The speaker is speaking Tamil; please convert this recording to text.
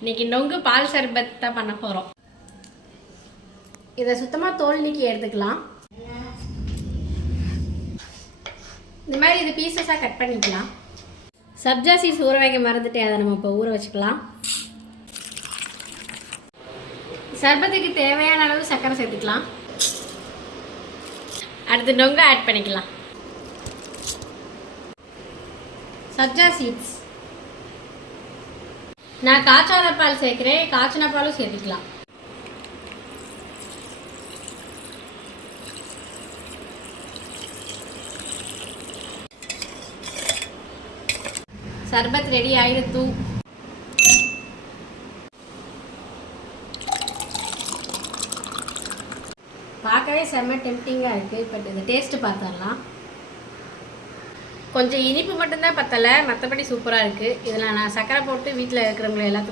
இன்னைக்கு நொங்கு பால் சர்பத் தான் பண்ண போகிறோம். இதை சுத்தமாக தோல் நீக்கி எடுத்துக்கலாம். இந்த மாதிரி இது பீசஸாக கட் பண்ணிக்கலாம். சப்ஜா சீட்ஸ் ஊற வைக்க மறந்துட்டேன், அதை நம்ம இப்போ ஊற வச்சுக்கலாம். சர்பத்துக்கு தேவையான அளவு சர்க்கரை சேர்த்துக்கலாம். அடுத்து நொங்கு ஆட் பண்ணிக்கலாம். சப்ஜா சீட்ஸ் நான் காய்ச்சாத பால் சேர்க்கிறேன், காய்ச்சின பாலும் சேர்த்துக்கலாம். சர்பத் ரெடி ஆயிடுத்து. பார்க்கவே செம்ம டெம்டிங்காக இருக்குது. பட் இந்த டேஸ்ட்டு பார்த்துடலாம். கொஞ்சம் இனிப்பு மட்டும்தான் பத்தலை, மற்றபடி சூப்பராக இருக்குது. இதில் நான் சர்க்கரை போட்டு வீட்டில் இருக்கிறவங்களை எல்லாத்துக்கும்